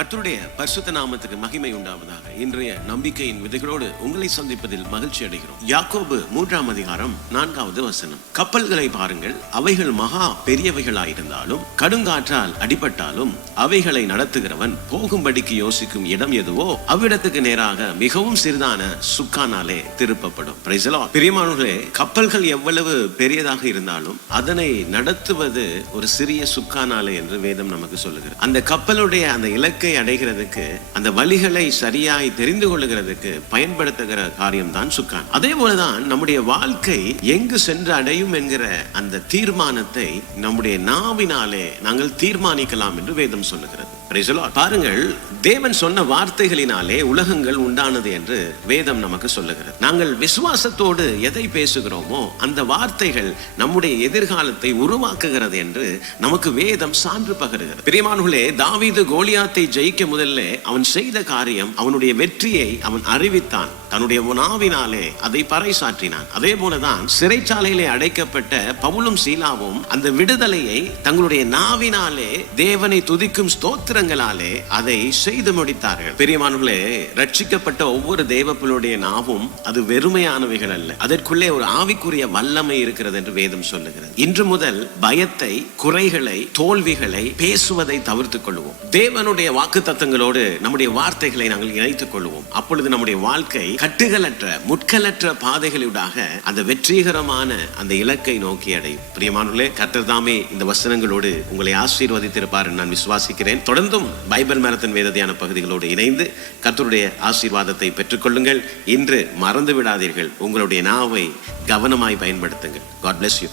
கர்த்தருடைய பரிசுத்த நாமத்துக்கு மகிமை உண்டாவதாக. இன்றைய நம்பிக்கையின் விதைகளோடு உங்களை சந்திப்பதில் மகிழ்ச்சி அடைகிறோம். யாக்கோபு மூன்றாம் அதிகாரம் நான்காவது வசனம். கப்பல்களை பாருங்கள் அவைகள் மகா பெரியவைகளாயிருந்தாலும் கடுங்காற்றால் அடிபட்டாலும் அவைகளை நடத்துகிறவன் போகும்படிக்கு யோசிக்கும் இடம் எதுவோ அவ்விடத்துக்கு நேராக மிகவும் சிறிதான சுக்கானாலே திருப்பப்படும். Praise பிரியமானவர்களே கப்பல்கள் எவ்வளவு பெரியதாக இருந்தாலும் அதனை நடத்துவது ஒரு சிறிய சுக்கானாலே என்று வேதம் நமக்கு சொல்லுகிறது. அந்த கப்பலுடைய அந்த இலக்கை அடைகிறதுக்கு அந்த வழிகளை சரியாய் தெரிந்து கொள்ளுகிறதுக்கு பயன்படுத்துகிற காரியம் தான் சுக்கான். அதே போலதான் நம்முடைய வாழ்க்கை எங்கு சென்று அடையும் என்கிற அந்த தீர்மானத்தை நம்முடைய நாவினாலே நாங்கள் தீர்மானிக்கலாம் என்று வேதம் சொல்லுகிறது. பாருங்கள் தேவன் சொன்ன வார்த்தைகளினாலே உலகங்கள் உண்டானது என்று வேதம் நமக்கு சொல்லுகிறது. நாங்கள் விசுவாசத்தோடு எதை பேசுகிறோமோ அந்த வார்த்தைகள் நம்முடைய எதிர்காலத்தை உருவாக்குகிறது என்று நமக்கு வேதம் சான்று பகருகிறது. பிரியமானுகளே தாவீது கோலியாத்தை ஜெயிக்க முதல்ல அவன் செய்த காரியம் அவனுடைய வெற்றியை அவன் அறிவித்தான். தன்னுடைய உணாவினாலே அதை பறைசாற்றினான். அதே போலதான் சிறைச்சாலையிலே அடைக்கப்பட்ட பவுலும் சீலாவும் அந்த விடுதலையை தங்களுடைய நாவினாலே தேவனை துதிக்கும் ஸ்தோத்திரங்களாலே அதை செய்து முடித்தார்கள். பெரியமானவர்களே ரட்சிக்கப்பட்ட ஒவ்வொரு தேவப்பிளுடைய நாவும் அது வெறுமையானவைகள் அல்ல. அதற்குள்ளே ஒரு ஆவிக்குரிய வல்லமை இருக்கிறது என்று வேதம் சொல்லுகிறது. இன்று முதல் பயத்தை குறைகளை தோல்விகளை பேசுவதை தவிர்த்துக் கொள்வோம் தேவனுடைய வாக்கு தத்தங்களோடு நம்முடைய வார்த்தைகளை நாங்கள் இணைத்துக் கொள்வோம். அப்பொழுது நம்முடைய வாழ்க்கை கட்டுகளற்ற முட்களற்ற பாதைகளூடாக அந்த வெற்றிகரமான அந்த இலக்கை நோக்கி அடையும் பிரியமானவர்களே கர்த்தர் தாமே இந்த வசனங்களோடு உங்களை ஆசீர்வதித்திருப்பார் நான் விசுவாசிக்கிறேன். தொடர்ந்தும் பைபிள் மேரத்தன் வேதத்தியான பகுதிகளோடு இணைந்து கர்த்தருடைய ஆசீர்வாதத்தை பெற்றுக்கொள்ளுங்கள். இன்று மறந்து விடாதீர்கள் உங்களுடைய நாவை கவனமாய் பயன்படுத்துங்கள். God bless you